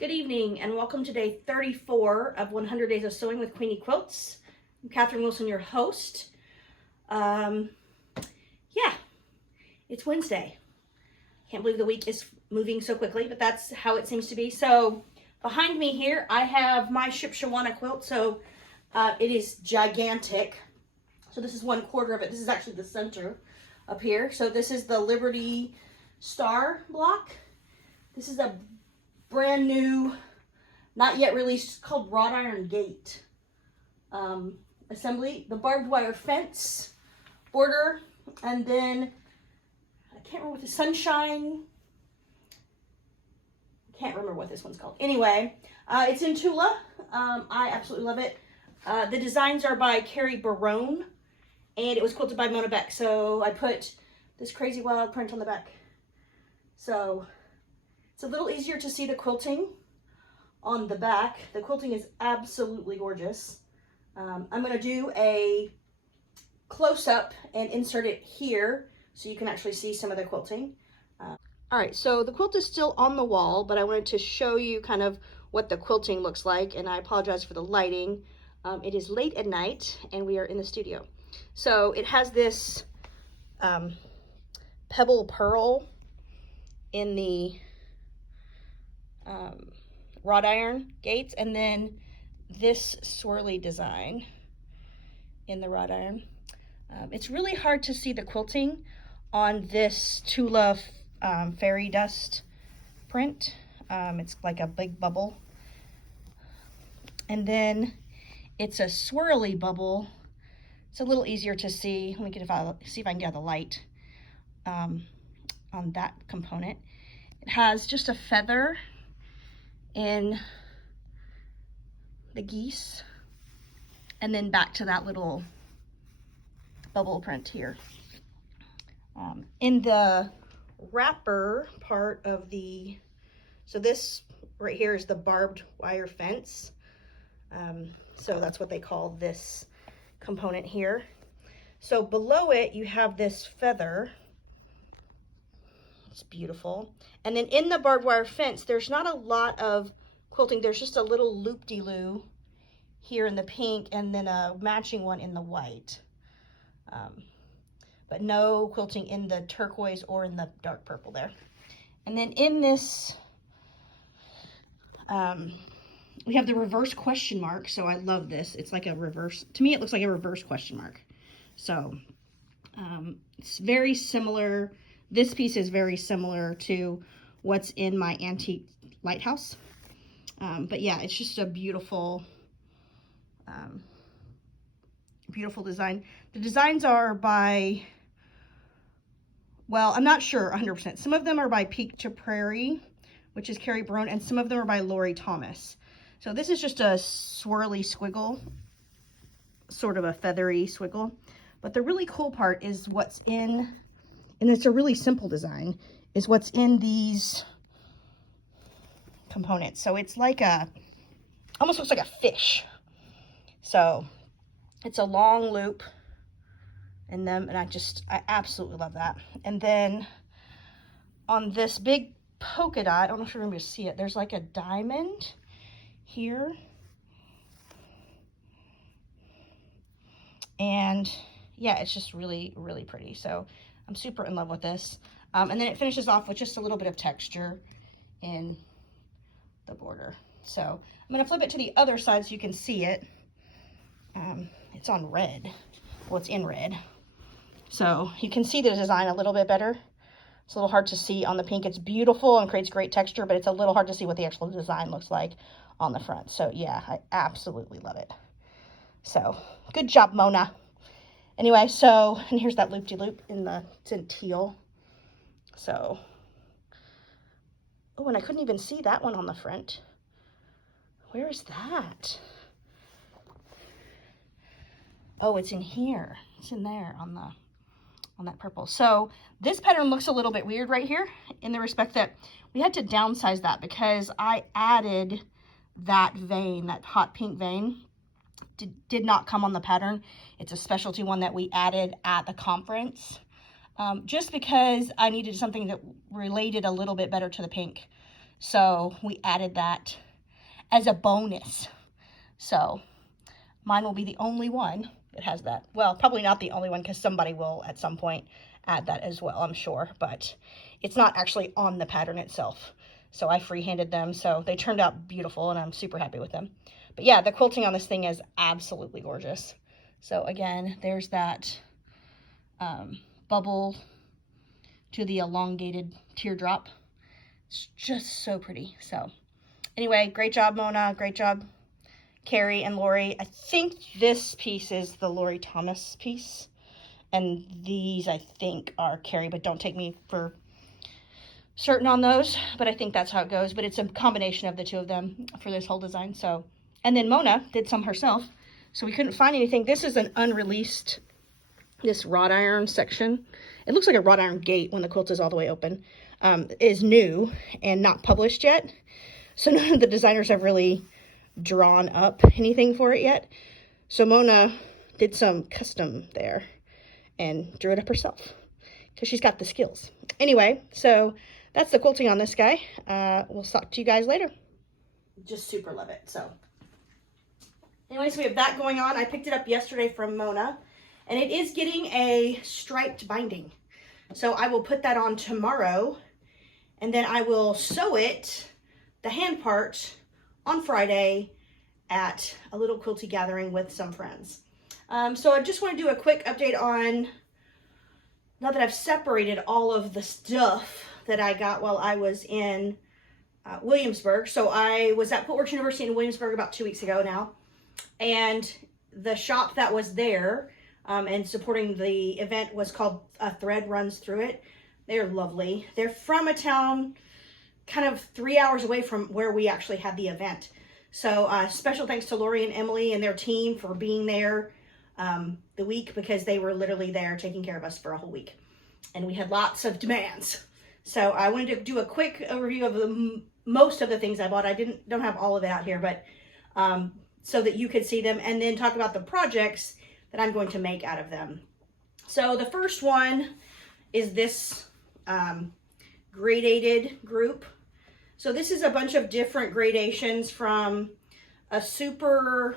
Good evening and welcome to day 34 of 100 Days of Sewing with Queenie Quilts. I'm Catherine Wilson, your host. Yeah, it's Wednesday. Can't believe the week is moving so quickly, but that's how it seems to be. So behind me here, I have my Shipshawana quilt. So it is gigantic. So this is 1/4 of it. This is actually the center up here. So this is the Liberty Star block. This is a brand new, not yet released, called Wrought Iron Gate assembly. The barbed wire fence border, and then I can't remember what the sunshine. Can't remember what this one's called. Anyway, it's in Tula. I absolutely love it. The designs are by Carrie Barone, and it was quilted by Mona Beck. So I put this crazy wild print on the back. So it's a little easier to see the quilting on the back. The quilting is absolutely gorgeous. I'm going to do a close-up and insert it here so you can actually see some of the quilting. All right, so the quilt is still on the wall, but I wanted to show you kind of what the quilting looks like, and I apologize for the lighting. It is late at night, and we are in the studio. So it has this pebble pearl in the wrought iron gates, and then this swirly design in the wrought iron. It's really hard to see the quilting on this Tula fairy dust print. It's like a big bubble, and then it's a swirly bubble. It's a little easier to see. Let me see if I can get the light on that component. It has just a feather in the geese, and then back to that little bubble print here. In the wrapper part of so this right here is the barbed wire fence. So that's what they call this component here. So below it you have this feather. It's beautiful. And then in the barbed wire fence, there's not a lot of quilting. There's just a little loop-de-loo here in the pink, and then a matching one in the white. But no quilting in the turquoise or in the dark purple there. And then in this, we have the reverse question mark. So I love this. It's like a reverse, to me it looks like a reverse question mark. So it's very similar. This piece is very similar to what's in my antique lighthouse. But yeah, it's just a beautiful, beautiful design. The designs are by, well, I'm not sure 100%. Some of them are by Peak to Prairie, which is Carrie Barone, and some of them are by Lori Thomas. So this is just a swirly squiggle, sort of a feathery squiggle. But the really cool part is what's in, and it's a really simple design, is what's in these components. So it's like almost looks like a fish. So it's a long loop in them, and I absolutely love that. And then on this big polka dot, I don't know if you're going to see it, there's like a diamond here. And yeah, it's just really, really pretty. So I'm super in love with this. And then it finishes off with just a little bit of texture in the border. So I'm going to flip it to the other side so you can see it. It's on red. Well, it's in red. So you can see the design a little bit better. It's a little hard to see on the pink. It's beautiful and creates great texture, but it's a little hard to see what the actual design looks like on the front. So yeah, I absolutely love it. So good job, Mona. Anyway, so, and here's that loop-de-loop it's in teal. So, oh, and I couldn't even see that one on the front. Where is that? Oh, it's in here. It's in there on that purple. So this pattern looks a little bit weird right here in the respect that we had to downsize that because I added that vein, that hot pink vein. Did not come on the pattern. It's a specialty one that we added at the conference, just because I needed something that related a little bit better to the pink. So we added that as a bonus. So mine will be the only one that has that. Well, probably not the only one, because somebody will at some point add that as well, I'm sure. But it's not actually on the pattern itself. So I freehanded them. So they turned out beautiful, and I'm super happy with them. But yeah, the quilting on this thing is absolutely gorgeous. So again, there's that bubble to the elongated teardrop. It's just so pretty. So anyway, great job, Mona. Great job, Carrie and Lori. I think this piece is the Lori Thomas piece. And these, I think, are Carrie, but don't take me for certain on those. But I think that's how it goes. But it's a combination of the two of them for this whole design. So, and then Mona did some herself. So we couldn't find anything. This is an unreleased, this wrought iron section. It looks like a wrought iron gate when the quilt is all the way open. Is new and not published yet. So none of the designers have really drawn up anything for it yet. So Mona did some custom there and drew it up herself because she's got the skills. Anyway, so that's the quilting on this guy. We'll talk to you guys later. Just super love it. So anyway, so we have that going on. I picked it up yesterday from Mona, and it is getting a striped binding. So I will put that on tomorrow, and then I will sew it, the hand part, on Friday at a little quilty gathering with some friends. So I just want to do a quick update on, now that I've separated all of the stuff that I got while I was in Williamsburg. So I was at Quiltworks University in Williamsburg about 2 weeks ago now. And the shop that was there and supporting the event was called Thread Runs Through It. They're lovely. They're from a town kind of 3 hours away from where we actually had the event. So special thanks to Lori and Emily and their team for being there the week, because they were literally there taking care of us for a whole week. And we had lots of demands. So I wanted to do a quick overview of most of the things I bought. I don't have all of it out here, but so that you could see them, and then talk about the projects that I'm going to make out of them. So the first one is this gradated group. So this is a bunch of different gradations, from a super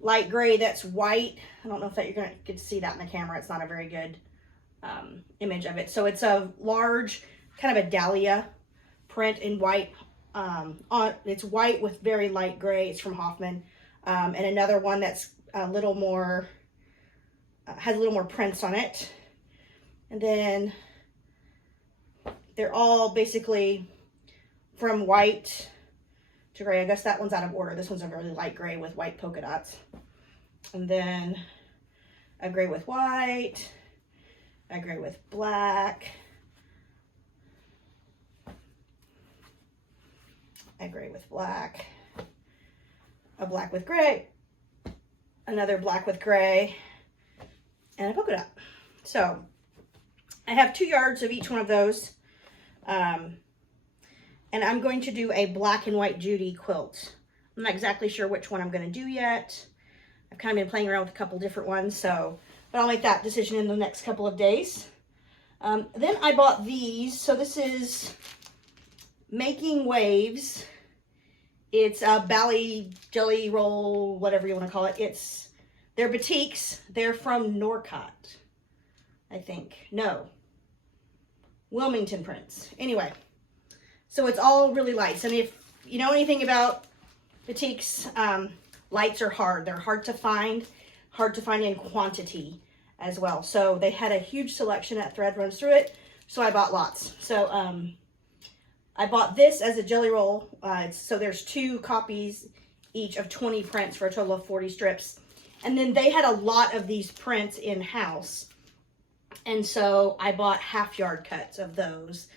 light gray that's white. I don't know if that you're going to get to see that in the camera. It's not a very good image of it. So it's a large, kind of a dahlia print in white. It's white with very light gray. It's from Hoffman. And another one that's a little more, has a little more prints on it. And then they're all basically from white to gray. I guess that one's out of order. This one's a really light gray with white polka dots. And then a gray with white, a gray with black, a gray with black, a black with gray, another black with gray, and a polka dot. So I have 2 yards of each one of those. And I'm going to do a black and white Judy quilt. I'm not exactly sure which one I'm going to do yet. I've kind of been playing around with a couple different ones, so, but I'll make that decision in the next couple of days. Then I bought these. So this is Making Waves. It's a Bally Jelly Roll, whatever you want to call it. They're batiks. They're from Norcott, I think. No, Wilmington prints. Anyway, so it's all really lights. And if you know anything about batiks, lights are hard. They're hard to find in quantity as well. So they had a huge selection at Thread Runs Through It, so I bought lots. So I bought this as a jelly roll. So there's 2 copies each of 20 prints for a total of 40 strips. And then they had a lot of these prints in-house. And so I bought half-yard cuts of those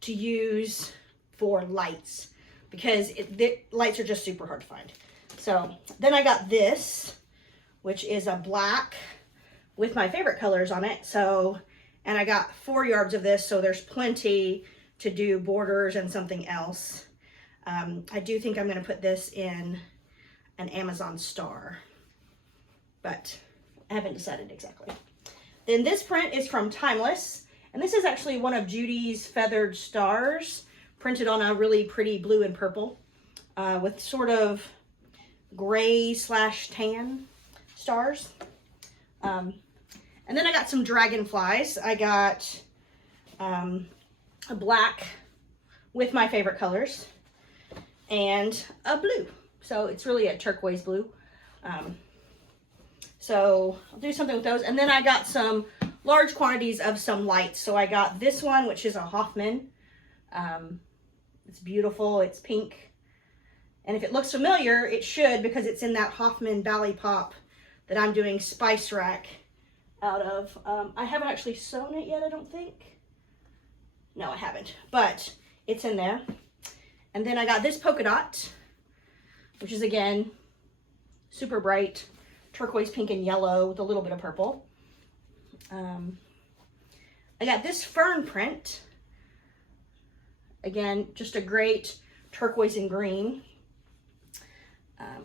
to use for lights, because the lights are just super hard to find. So then I got this, which is a black with my favorite colors on it. So, and I got 4 yards of this, so there's plenty to do borders and something else. I do think I'm going to put this in an Amazon star, but I haven't decided exactly. Then this print is from Timeless, and this is actually one of Judy's feathered stars printed on a really pretty blue and purple with sort of gray / tan stars. And then I got some dragonflies. I got a black with my favorite colors and a blue. So it's really a turquoise blue. So I'll do something with those. And then I got some large quantities of some lights. So I got this one, which is a Hoffman. It's beautiful. It's pink. And if it looks familiar, it should, because it's in that Hoffman Bally Pop that I'm doing Spice Rack out of. I haven't actually sewn it yet, I don't think. No, I haven't, but it's in there. And then I got this polka dot, which is again, super bright, turquoise, pink, and yellow with a little bit of purple. I got this fern print. Again, just a great turquoise and green.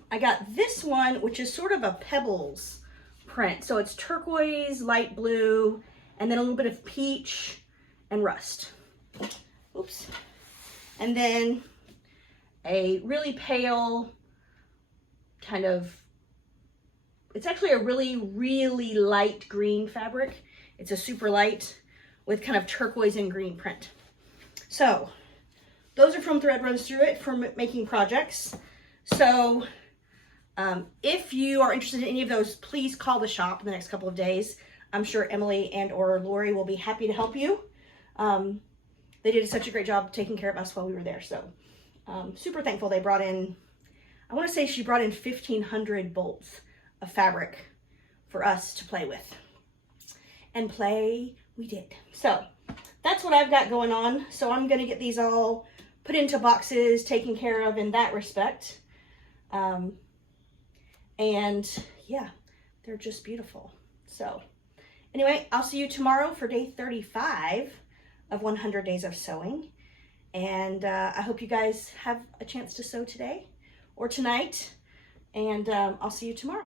I got this one, which is sort of a pebbles print. So it's turquoise, light blue, and then a little bit of peach and rust. Oops. And then a really pale kind of, it's actually a really, really light green fabric. It's a super light with kind of turquoise and green print. So those are from Thread Runs Through It for making projects. So if you are interested in any of those, please call the shop in the next couple of days. I'm sure Emily and or Lori will be happy to help you. They did such a great job taking care of us while we were there. So super thankful. They brought in, I want to say she brought in 1,500 bolts of fabric for us to play with. And play we did. So that's what I've got going on. So I'm going to get these all put into boxes, taken care of in that respect. And yeah, they're just beautiful. So anyway, I'll see you tomorrow for day 35 of 100 Days of Sewing. And I hope you guys have a chance to sew today or tonight. And I'll see you tomorrow.